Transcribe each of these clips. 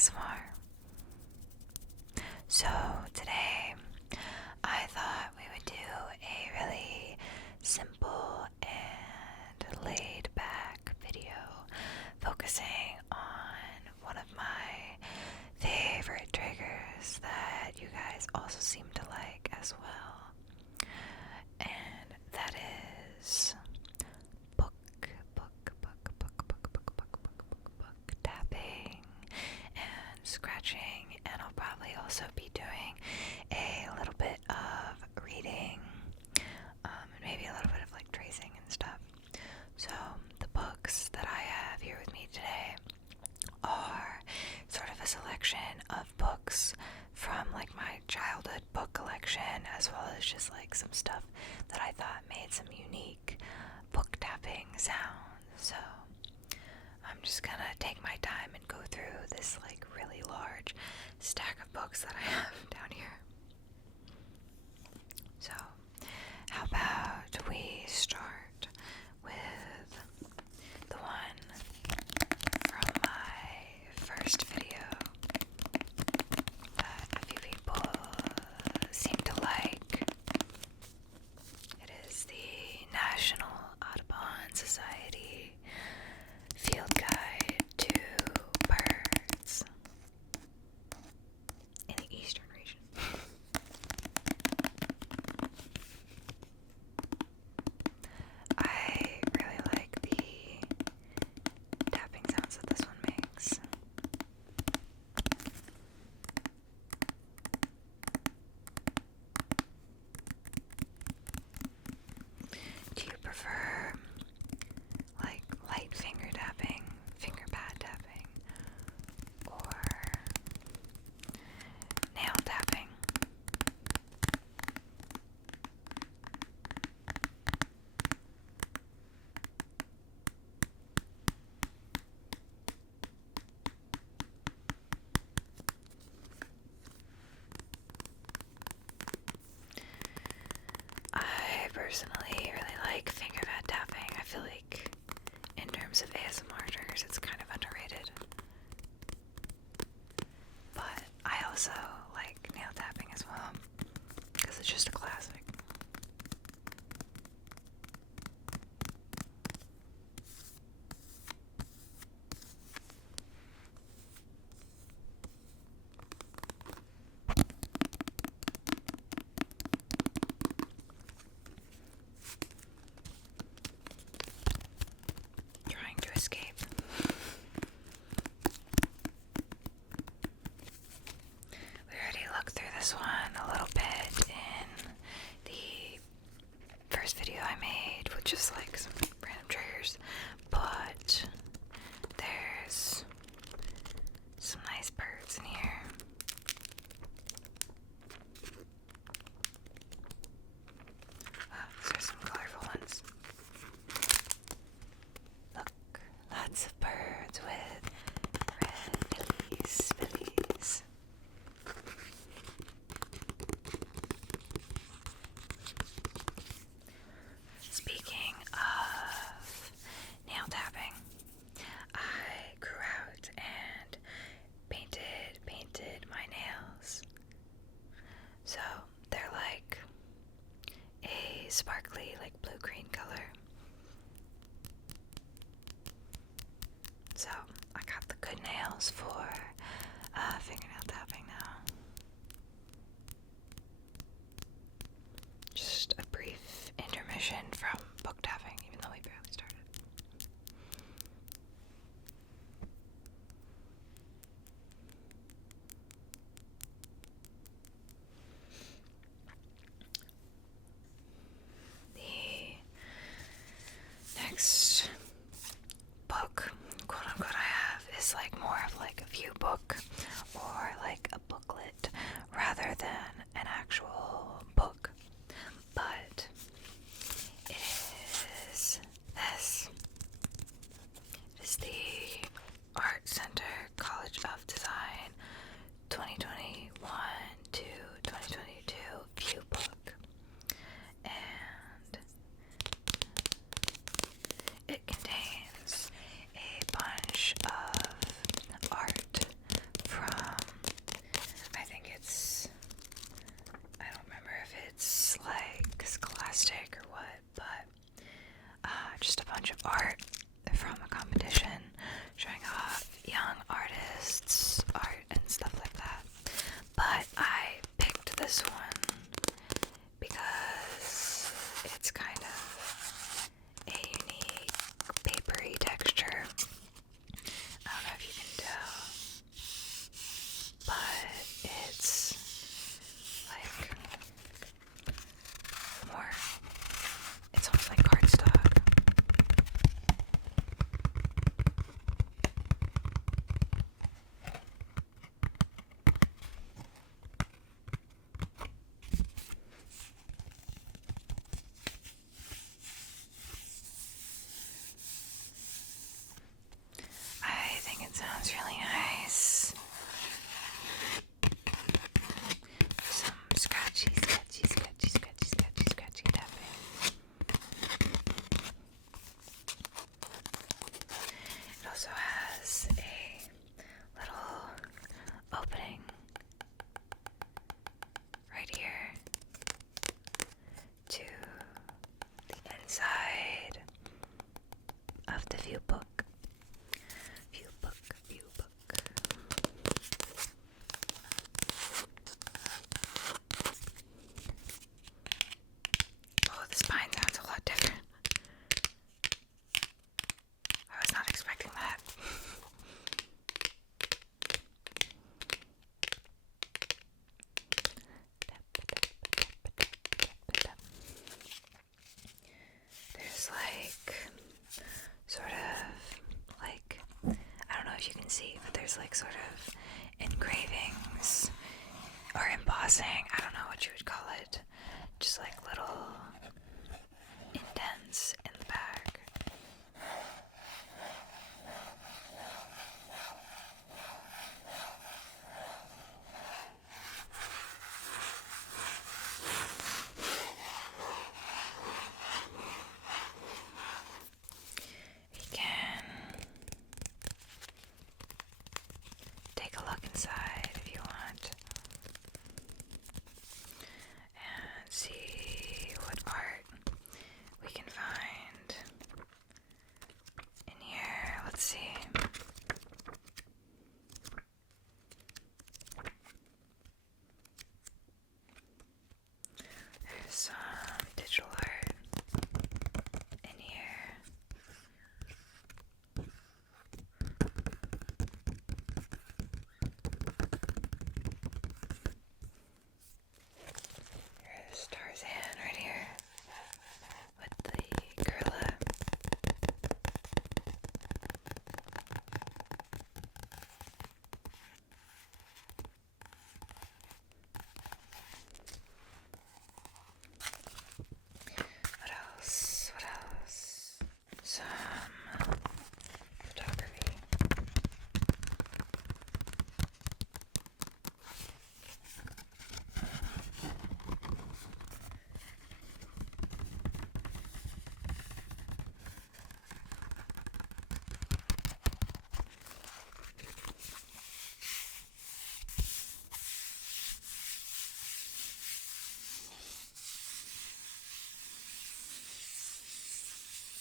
ASMR. So today I thought we would do a really simple and laid back video focusing on one of my favorite triggers that you guys also seem to like as well. And that is book tapping and scratching, and I'll probably also be doing a little bit of reading, and maybe a little bit of like tracing and stuff. So the books that I have here with me today are sort of a selection of books from like my childhood book collection, as well as just like some stuff that I thought made some unique book tapping sounds. So I'm just gonna take my time and go through this like really large stack of books that I have down here. So how about we start with the one from my first video that a few people seem to like. It is the National Audubon Society Field Guide to Birds in the Eastern region. I really like the tapping sounds that this one makes. Do you prefer like light finger tapping, finger pad tapping, or nail tapping? I personally really like finger pad tapping. I feel like in terms of ASMR triggers, it's kind of underrated. But I also like nail tapping as well, because it's just a classic. Trying to escape. We already looked through this one a little bit in the first video I made, which is like some random triggers, but there's some nice birds in here. There's some colorful ones. Look, lots of birds with red billies. Speaking of nail tapping, I grew out and painted my nails. So they're like a sparkly, like blue-green color. So I got the good nails for fingernail tapping now. Just a brief intermission from book tapping, even though we barely started. The next book, quote unquote, I have is like more of like a view book or like a booklet rather than an actual book. But it is this. It is the Art Center College of Design 2021 to 2022 view book. And it contains a bunch of art but there's like sort of engravings or embossing, I don't know what you would call it, just like little indents in the back. You can take a look inside if you want and see what art we can find in here. Let's see. There's some digital art in here. There's Tarzan right here with the gorilla. What else? What else? Some photography.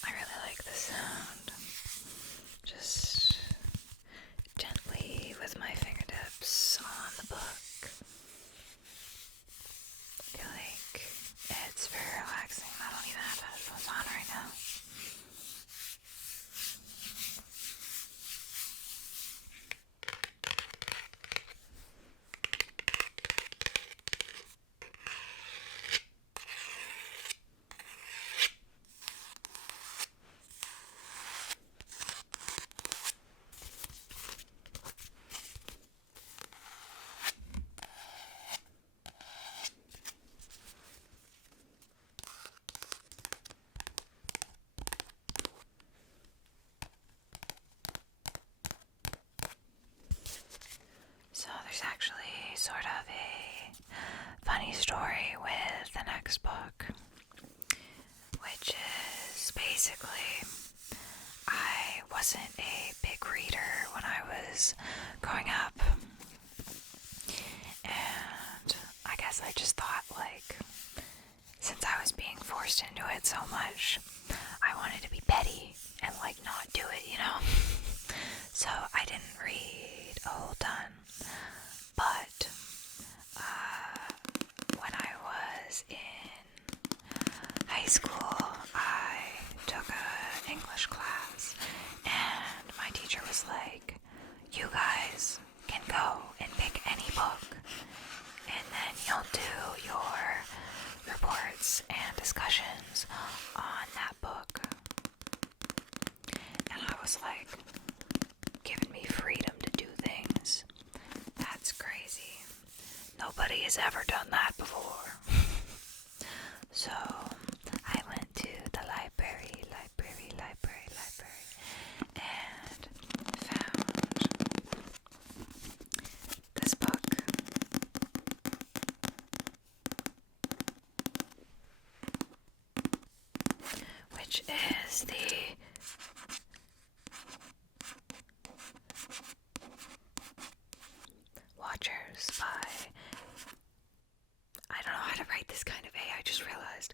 I really like the sound. Just gently with my fingertips on the book. I feel like it's very relaxing. I don't even have headphones on right now. So there's actually sort of a funny story with the next book, which is basically I wasn't a big reader when I was growing up, and I guess I just thought, like, since I was being forced into it so much, I wanted to be petty and like not do it, you know? So I didn't read a whole ton, but when I was in high school, I took an English class, and my teacher was like, you guys can go and pick any book, and then you'll do your reports and discussions on that book. And I was like, giving me freedom to do things. That's crazy. Nobody has ever done that before. So I went to the library, and found this book. Which is the Watchers by, I don't know how to write this kind of A, I just realized.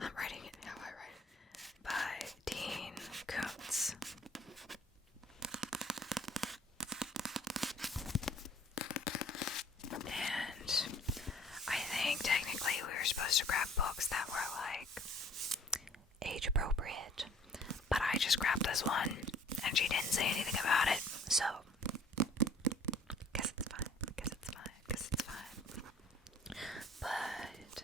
I'm writing it how I write it. By Dean Koontz. And I think technically we were supposed to grab books that were like age appropriate, but I just grabbed this one and she didn't say anything about it, so guess it's fine. But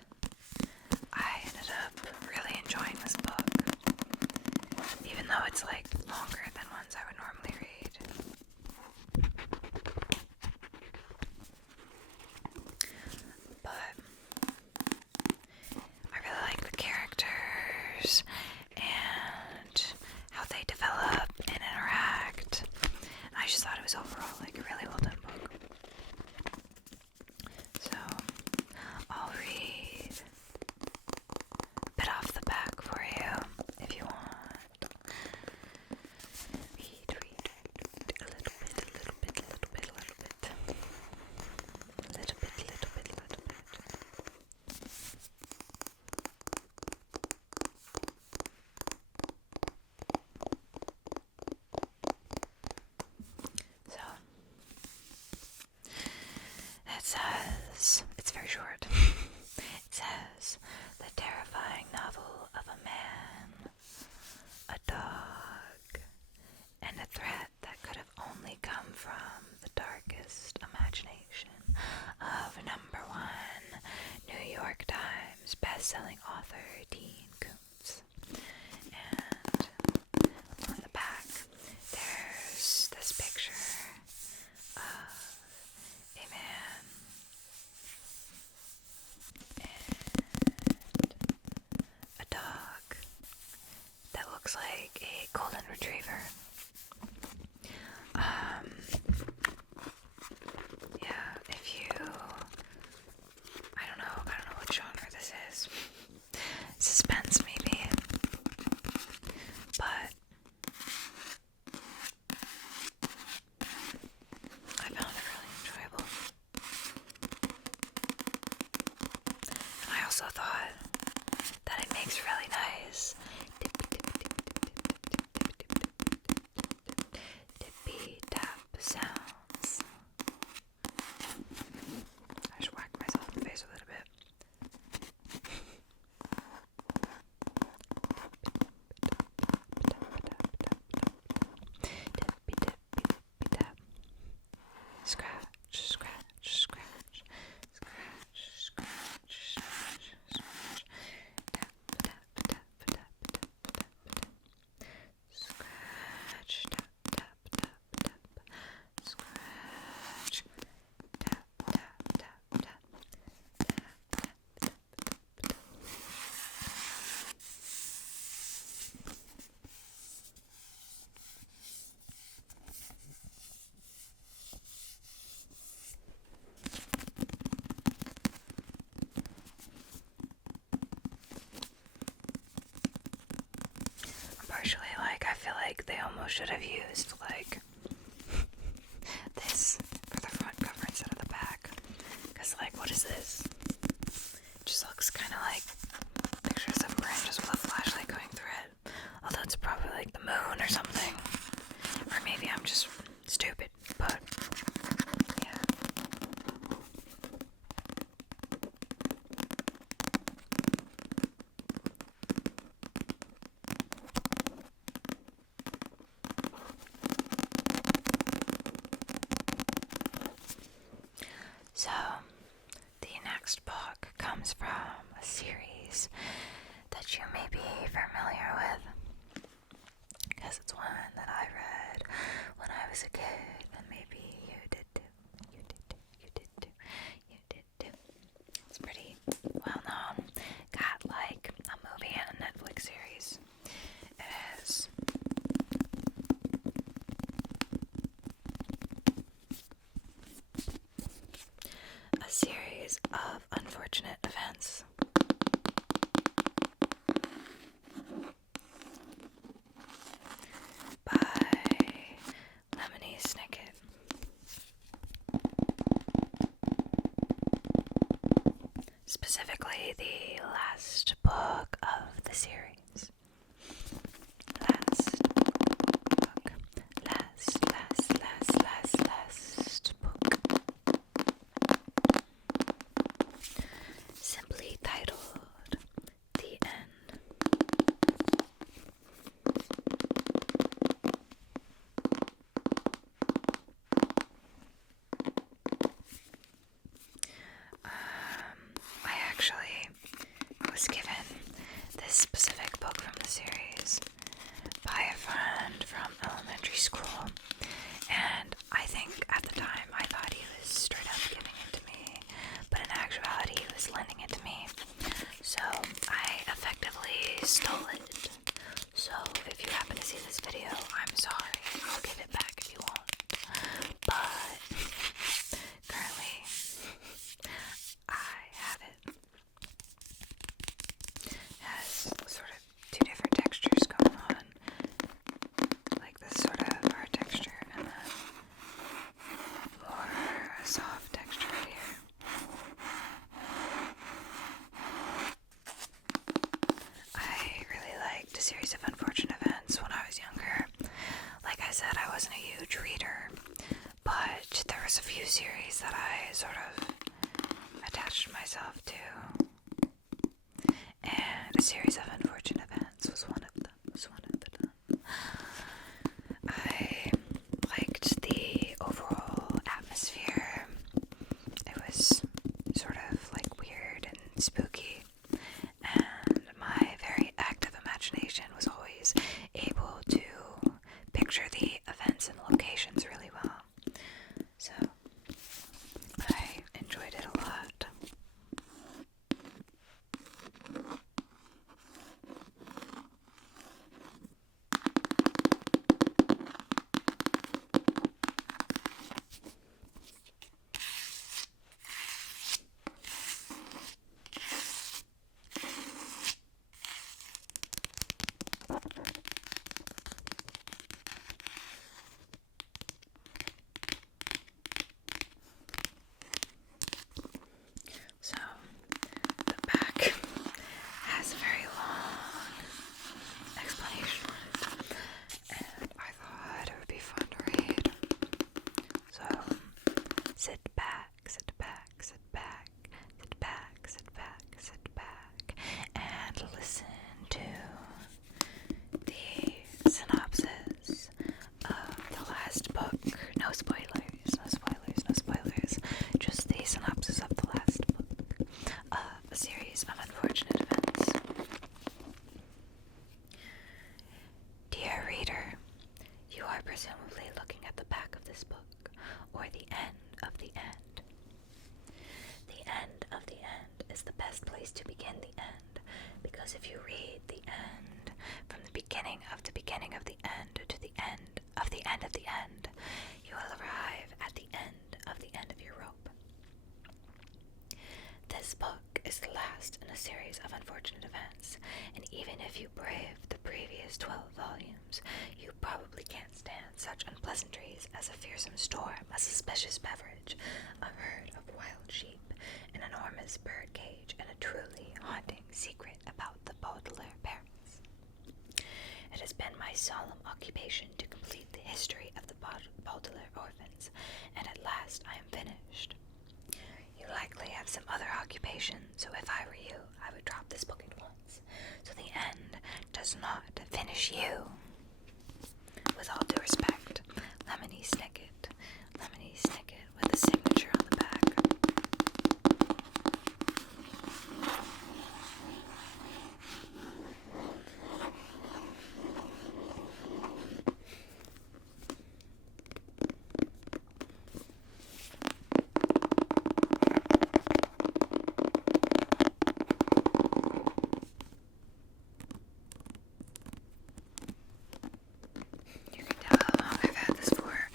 creatures and how they develop and interact. I just thought it was overall like a really well done book. So I'll read a bit off the back for you if you want. Read a little bit. So it says, it's very short. It says, the terrifying novel of a man, a dog, and a threat that could have only come from the darkest imagination of #1 New York Times best-selling author Dean Koontz. And on the back, there's this picture of a man and a dog that looks like a golden retriever. Yeah, if you, I don't know what genre this is. Suspense maybe. But I found it really enjoyable. And I also thought that it makes really nice tippy tap sounds. I just whacked myself in the face a little bit. Tippy tap. Scratch, scratch, scratch, scratch, scratch, scratch, scratch. Tap, tap, tap, tap, tap, tap, tap. Scratch, tap, tap, tap, tap. Scratch, tap, tap, tap, tap. Partially, like, I feel like they almost should have used, like, this for the front cover instead of the back. Because, like, what is this? It just looks kind of like pictures of branches with a flashlight going through it. Although it's probably, like, the moon or something. Or maybe I'm just stupid, but, yeah. So, the next book comes from a series that you may be familiar with, because it's one that I read when I was a kid, and maybe you did too. You did too. It's pretty well known. Got like a movie and a Netflix series. It is a series of unfortunate events. By Lemony Snicket. Specifically, the last book of the series. Last book. Last book. Simply titled The End. I was given this specific was a few series that I sort of attached myself to, and a series of unfortunate events was one of them. I liked the overall atmosphere. It was sort of like weird and spooky, and my very active imagination was always able to picture the events and locations really well. So I enjoyed it a lot. So the back has a very long explanation, and I thought it would be fun to read. So sit back, and listen to the synopsis of the last book. No spoilers. Just the synopsis of the last book of a series of unfortunate events. Dear reader, you are presumably looking at the back of this book, or the end of the end. The end of the end is the best place to begin the end, because if you read the end from the beginning of the beginning of the end to the end of the end of the end, you will arrive at the end of your rope. This book is the last in a series of unfortunate events, and even if you brave the previous 12 volumes, you probably can't stand such unpleasantries as a fearsome storm, a suspicious beverage, a herd of wild sheep, an enormous bird cage, and a truly haunting secret about the Baudelaire parents. It has been my solemn occupation to complete the history of the Baudelaire orphans, and at last I am finished. You likely have some other occupation, so if I were you, I would drop this book at once, so the end does not finish you. With all due respect, Lemony Snicket, with a signature on the back. You can tell how long I've had this for,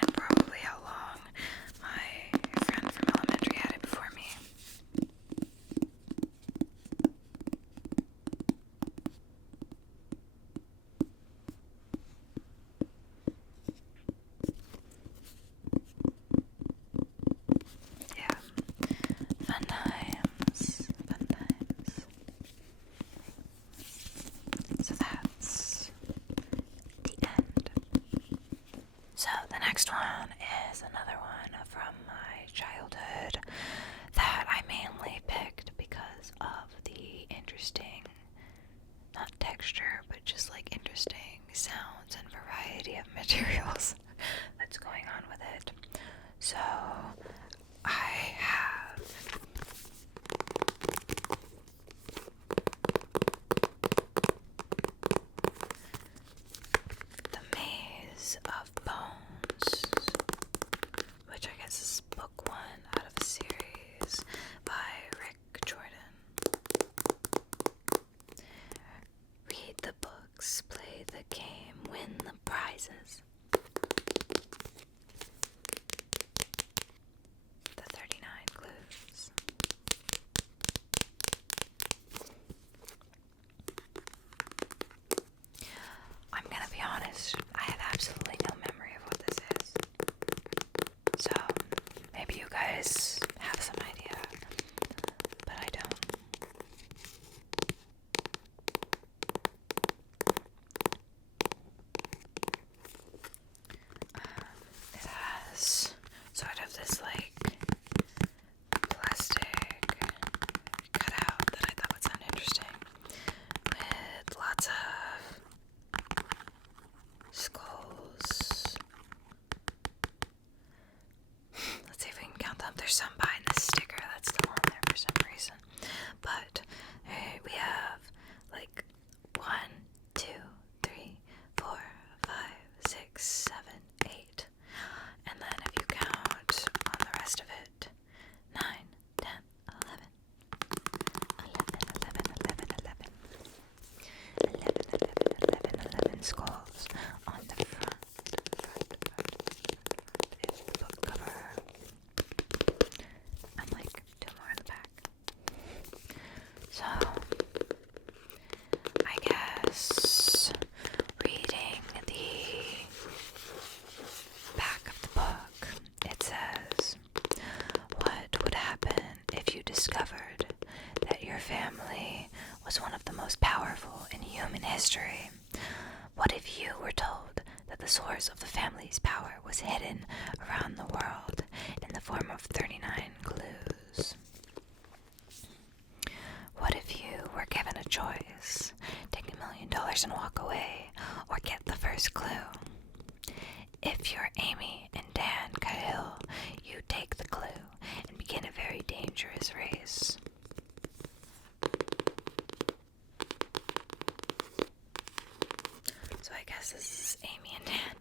and probably how long my friend from elementary had it before me. Yeah, fun times. So that's the end. So the next one is another one from my childhood that I mainly picked because of the interesting, not texture, but just like interesting sounds and variety of materials that's going on with it. So I have The Maze of Bones, which I guess is book one out of a series by Rick Jordan. Read the books, play the game, win the prizes. The 39 Clues. I'm gonna be honest, I have absolutely no memory of what this is. So, maybe you guys have some idea, but I don't. It has sort form of 39 clues. What if you were given a choice? Take $1 million and walk away, or get the first clue? If you're Amy and Dan Cahill, you take the clue and begin a very dangerous race. So I guess this is Amy and Dan.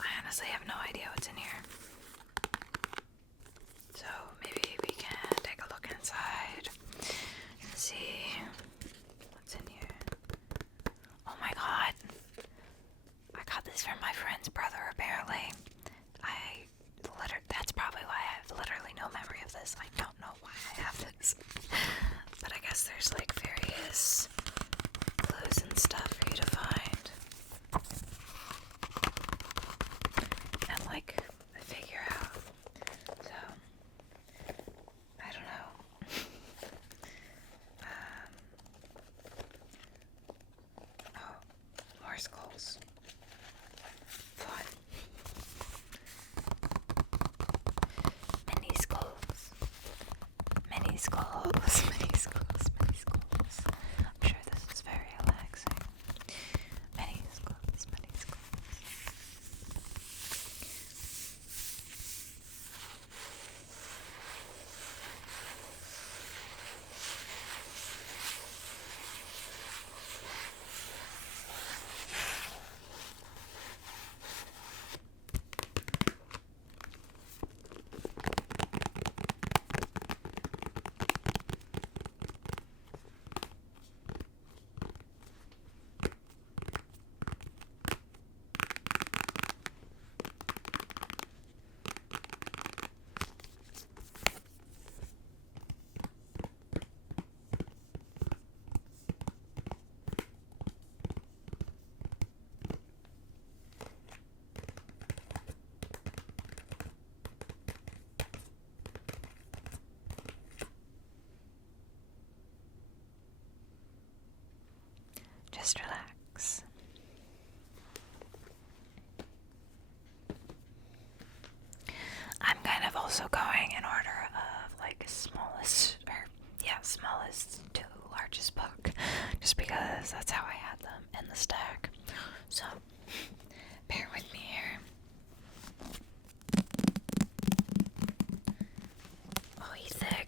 I honestly have no idea what's in here. So maybe we can take a look inside and see what's in here. Oh my god. I got this from my friend's brother, apparently. That's probably why I have literally no memory of this. I don't know why I have this. But I guess there's like various clues and stuff for you to find. And like figure out. So I don't know. Oh, more skulls. Fun. Many skulls. Many skulls. Many skulls. Many skulls. I'm sure this is very relaxing. Many skulls. Many skulls. Just relax. I'm kind of also going in order of like smallest to largest book, just because that's how I had them in the stack. So bear with me here. Oh, he's thick.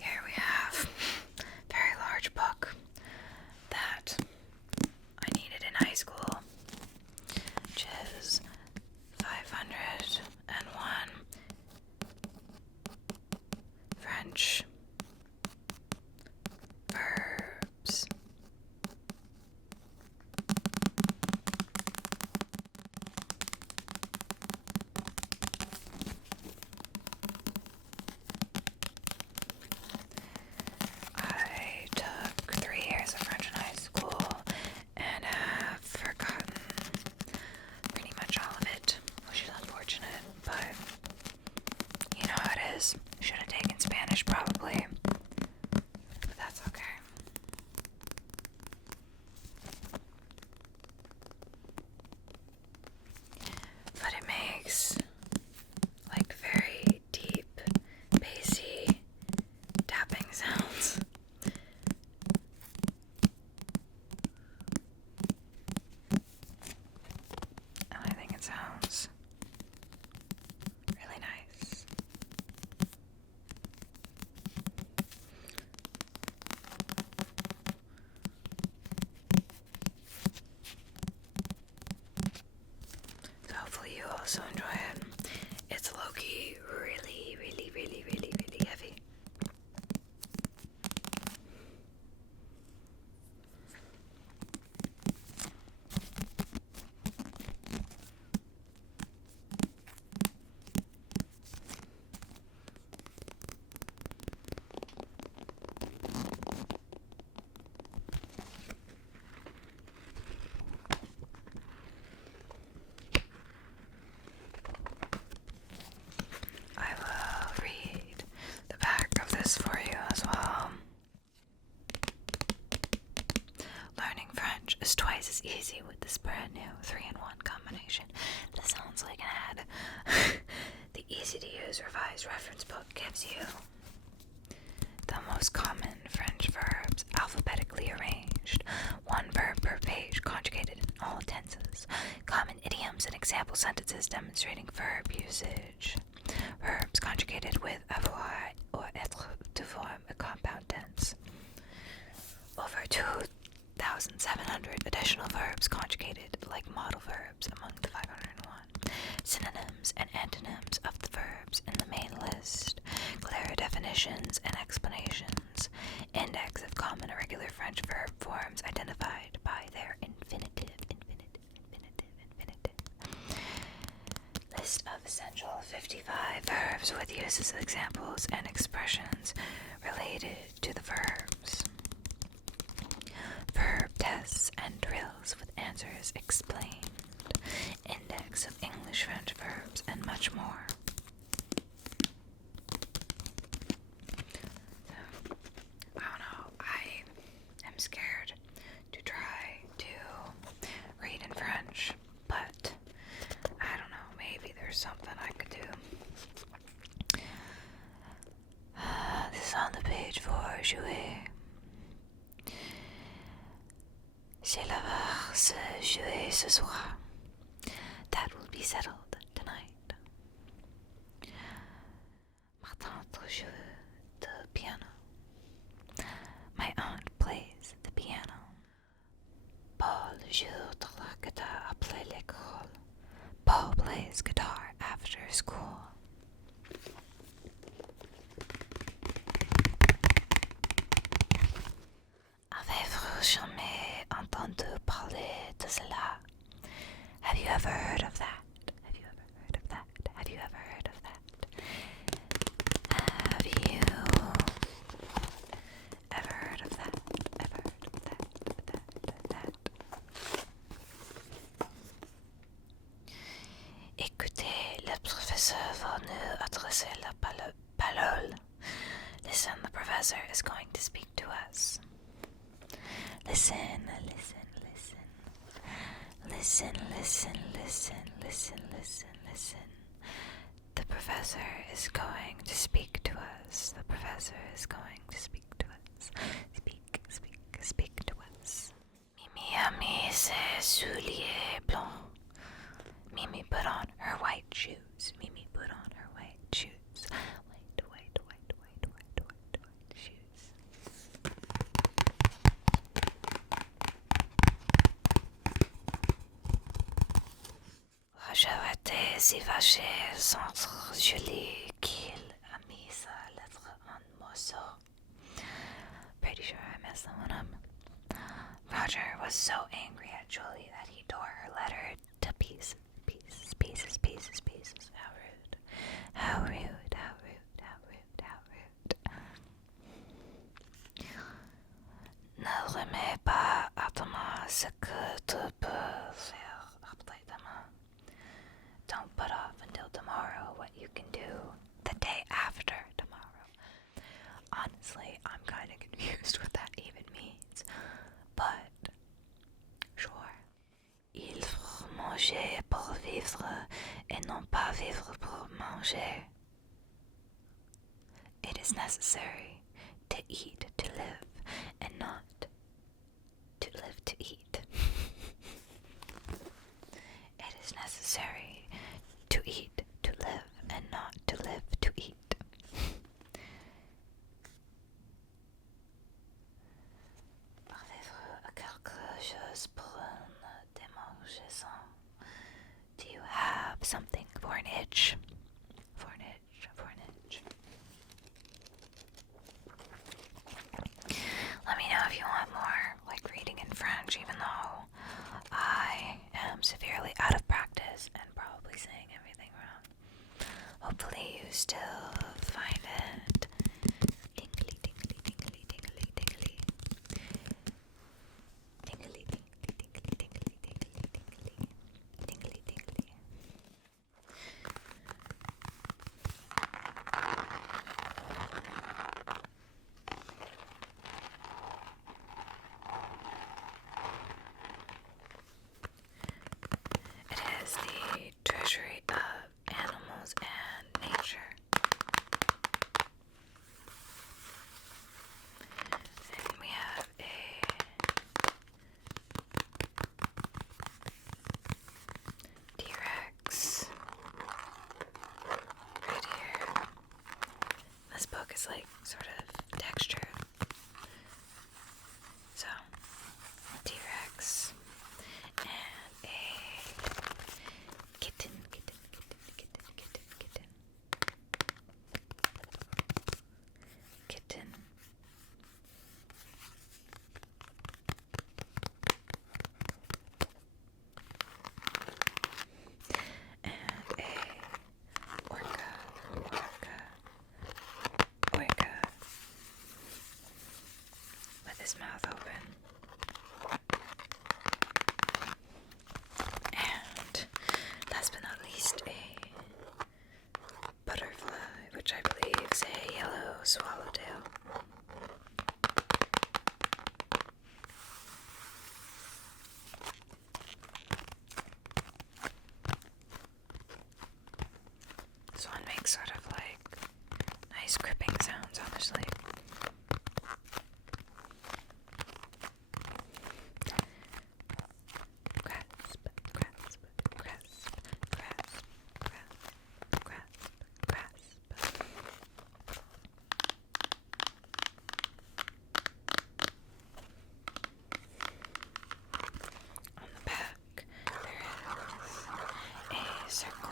Here we have a very large book that I needed in high school, which is 501 French verbs. I took 3 years of French in high school and have forgotten pretty much all of it, which is unfortunate, but you know how it is. Should have taken Spanish probably, but that's okay. But it makes like very deep, bassy tapping sounds. And I think it sounds really nice. So hopefully you also enjoy it. It's revise is easy with this brand new 3-in-1 combination. This sounds like an ad. The easy-to-use revised reference book gives you the most common French verbs alphabetically arranged, one verb per page, conjugated in all tenses, common idioms and example sentences demonstrating verb usage, verbs conjugated with avoir or être to form a compound tense, over 2,700 additional verbs conjugated like modal verbs among the 501, synonyms and antonyms of the verbs in the main list, clear definitions and explanations, index of common irregular French verb forms identified by their infinitive, list of essential 55 verbs with uses, examples, and expressions related to the verbs, verb tests and drills with answers explained, index of English French verbs, and much more. I don't know, I am scared to try to read in French, but I don't know, maybe there's something I could do. This is on the page for jouer. C'est la va se jouer ce soir. That will be settled tonight. Ma tante joue the piano. My aunt plays the piano. Paul joue de la guitare après l'école. Paul plays guitar after school. Avez-vous jamais entendu parler de cela? Have you ever heard of that? Have you ever heard of that? Have you ever heard of that? Have you ever heard of that? Ever heard of that? Écoutez, le professeur va nous adresser la parole. Listen, the professor is going to speak to us. Listen, listen, listen. Listen, listen, listen, listen, listen, listen. The professor is going to speak to us. The professor is going to speak to us. Speak, speak, speak to us. Mimi a mis ses souliers blancs. Mimi put on her white shoes. Mimi put on her white shoes. White shoes. J'aurais été si fâchée contre Julie qu'il a mis sa lettre en morceaux. Pretty sure I messed that one up. Roger was so angry at Julie that he tore her letter to pieces. How rude. How rude, how rude, how rude, how rude. Ne remets pas à demain ce que tu peux faire après demain. Don't put off until tomorrow what you can do the day after tomorrow. Honestly, I'm kind of confused what that even means. But, sure. Il faut manger pour vivre et non pas vivre pour manger. It is necessary to eat to live and not to live to eat. It is necessary to eat to live and not to live to eat. Avez-vous quelque chose pour une démangeaison? Do you have something for an itch? For an itch, for an itch. Let me know if you want more, like reading in French, even though I am severely out of practice and probably saying everything wrong. Hopefully you still find it tingly, tingly, tingly, tingly, tingly. Tingly, tingly, tingly, tingly, tingly, tingly. Tingly, tingly. is like sort of textured. So, T-Rex and a kitten. And a orca with his mouth open. And last but not least, a butterfly, which I believe is a yellow swallowtail. This one makes sort of like nice gripping sounds, honestly. On the back, there is a circle.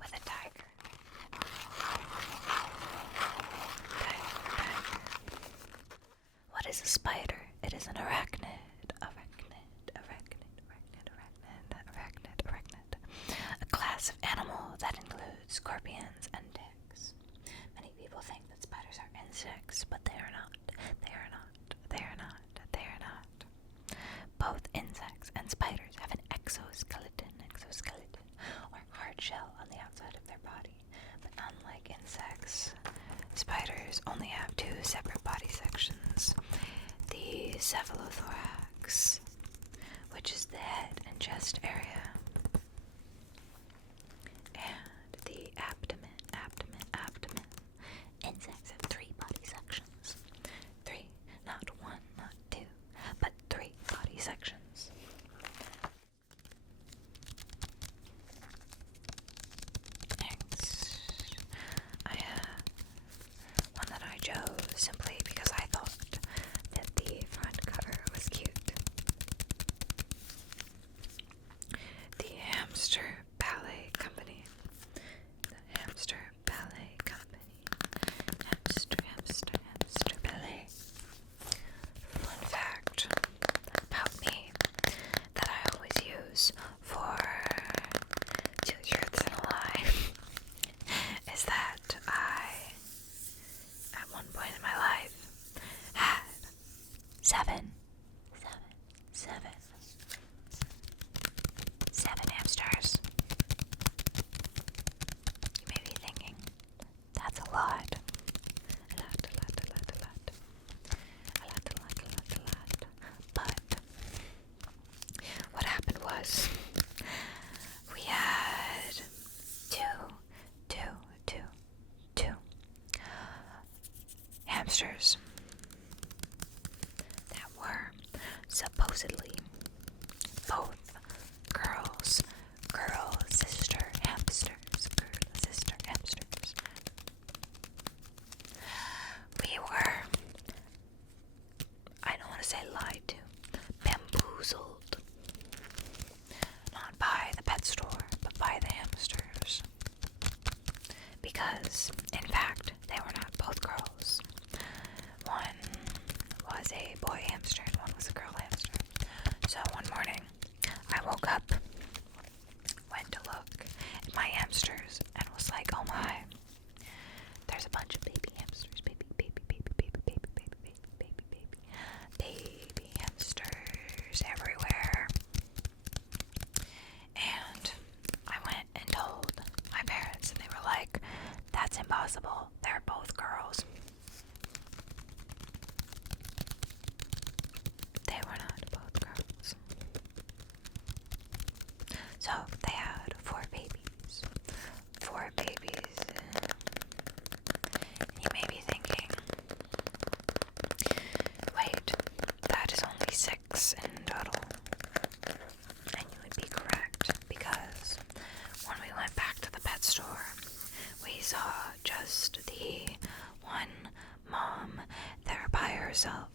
With a tiger. What is a spider? It is an arachnid. A class of animal that includes scorpions and ticks. Many people think that spiders are insects, but they are not. They are not. Both insects and spiders have an exoskeleton, or hard shell on the outside of their body. But unlike insects, spiders only have two separate body sections. The cephalothorax, which is the head and chest area, and the abdomen. Insects have three body sections. Three, not one, not two, but three body sections. Next, I have one that I chose simply because I thought that the front cover was cute. The Hamster Ballet Company. Hamster Ballet. Fun fact about me that I always use for 2 truths and a lie is that I, at one point in my life, had seven hamsters. You may be thinking, that's a lot. But what happened was we had two hamsters that were supposedly both girl sister hamsters. We were, I don't want to say lied to, bamboozled. Not by the pet store, but by the hamsters. Because, in fact, they were not both girls. One was a boy hamster and one was a girl hamster. So one morning, I woke up, went to look at my hamsters, and was like, oh my, there's a bunch of baby hamsters, baby hamsters everywhere. And I went and told my parents, and they were like, that's impossible, they're both girls. They were not both girls. So they had 4 babies. You may be thinking, wait, herself.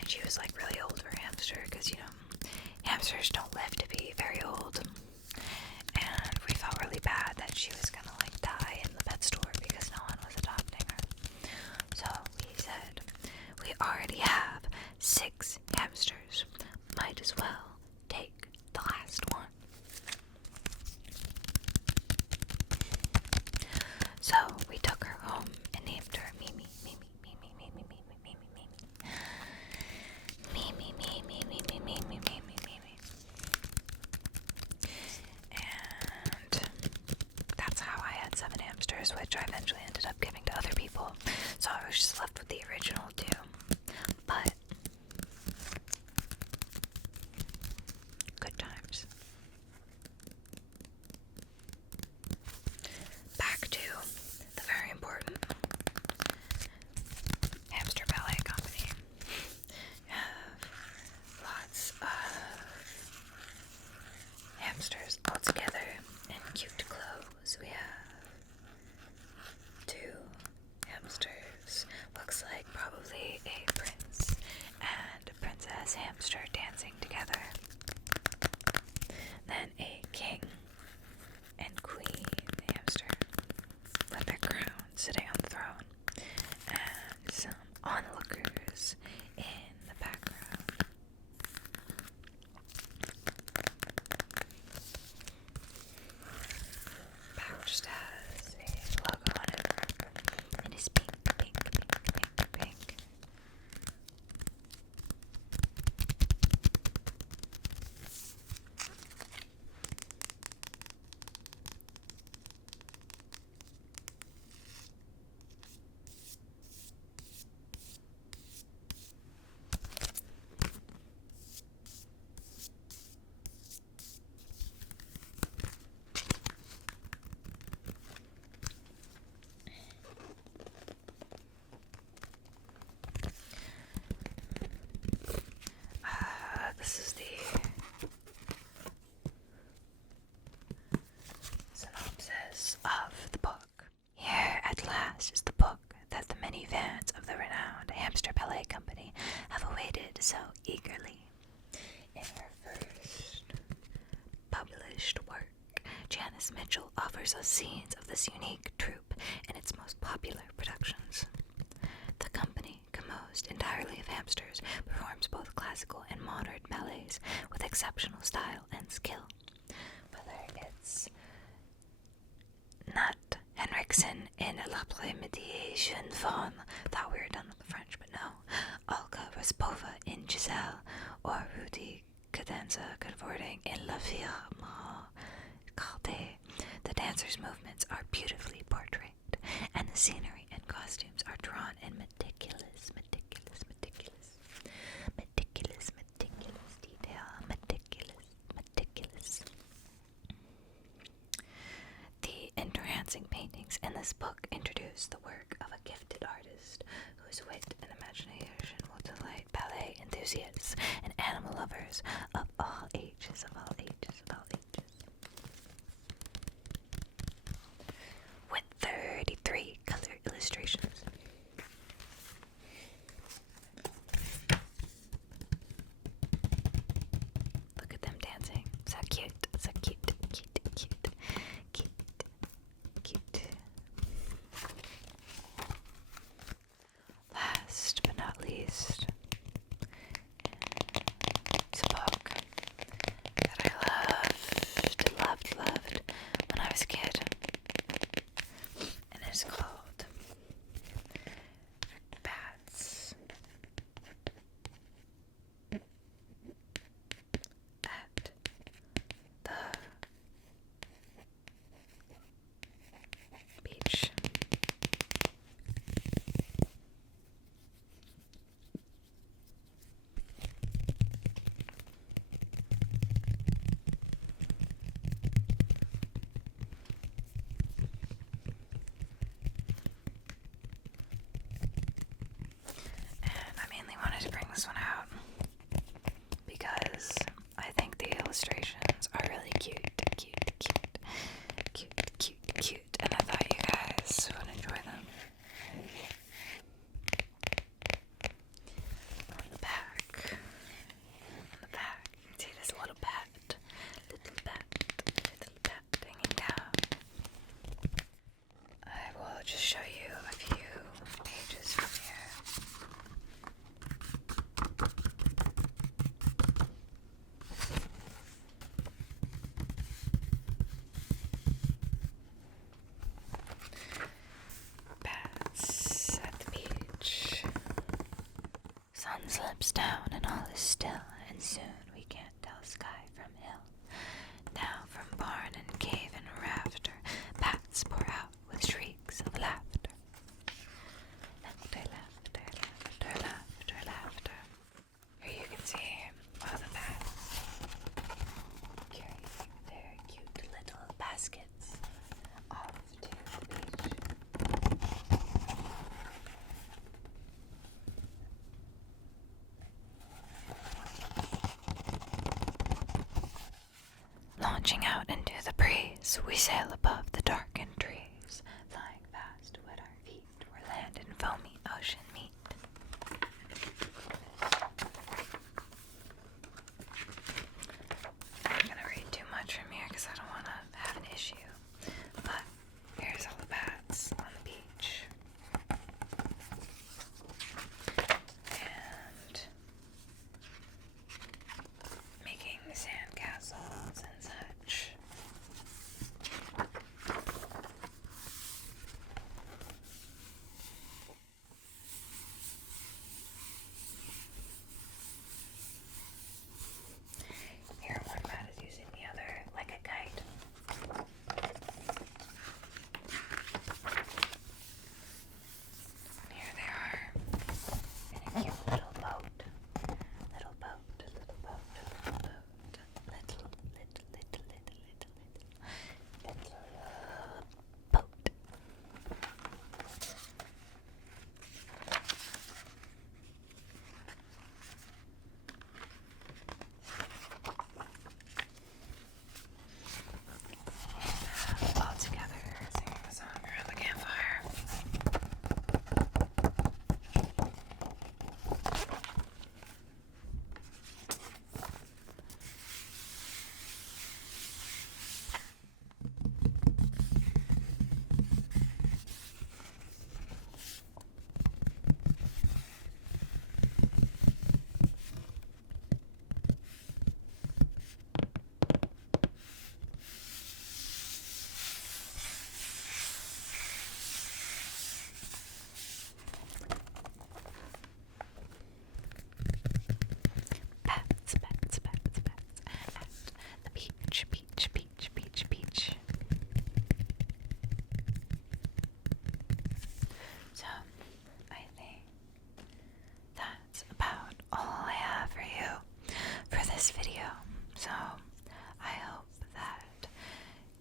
And she was like really old for a hamster, because, you know, hamsters don't live to be very old. And we felt really bad that she was gonna like die in the pet store because no one was adopting her. So we said, we already have 6 hamsters. Might as well take the last one. So we took her home and named her Mimi. And that's how I had 7 hamsters, which I eventually ended up giving to other people. So I was just left with the original 2. But good times. Back to the very important hamster ballet company. Have lots of hamsters all together in cute clothes. We have 2 hamsters. Looks like probably a prince and a princess hamster dancing together. Then a king and queen hamster with their crown sitting on the throne, and some onlookers in the background. Back just has a logo on it, and it's pink, pink, pink, pink, pink. This is the synopsis of the book. Here at last is the book that the many fans of the renowned Hamster Ballet Company have awaited so eagerly. In her first published work, Janice Mitchell offers us scenes of this unique troupe in its most popular productions. The company, composed entirely of hamsters, performs both classical and modern ballets with exceptional style and skill. Whether it's Nat Henriksen in La Premeditation Fawn, thought we were done with the French, but no, Olga Raspova in Giselle, or Rudy Cadenza cavorting in La Firme Carte, the dancers' movements are beautifully portrayed, and the scenery and costumes are drawn in meticulous detail. Meticulous. The entrancing paintings in this book introduce the work of a gifted artist whose wit and imagination will delight ballet enthusiasts and animal lovers of all ages. With 33 color illustrations. Look at them dancing. So cute. Last but not least, it's a book that I loved when I was a kid. And it's called Bats at the Beach. And I mainly wanted to bring this one out because I think the illustrations are really cute, and I thought you guys would enjoy them. drops down and all is still, and soon we can't tell sky from hill. Now from barn and cave and rafter, bats pour out with shrieks of laughter. Laughter, laughter, laughter, laughter, laughter. Here you can see all the bats carrying their cute little baskets off to the beach. Launching out into the breeze, we sail above the darkened trees, flying fast to wet our feet, where land and foamy ocean meet. I'm not gonna read too much from here because I don't want to have an issue, but here's all the bats on the beach. And making sandcastles and such. Here one bat is using the other like a kite. And here they are in a cute little boat. Little boat, little boat, little boat. Little boat. All together, singing a song around the campfire. Bats, bats, bats, bats at the beach, beach, beach, beach, beach. So, I think that's about all I have for you for this video. So, I hope that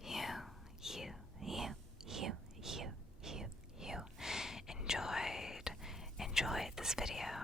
you enjoyed this video.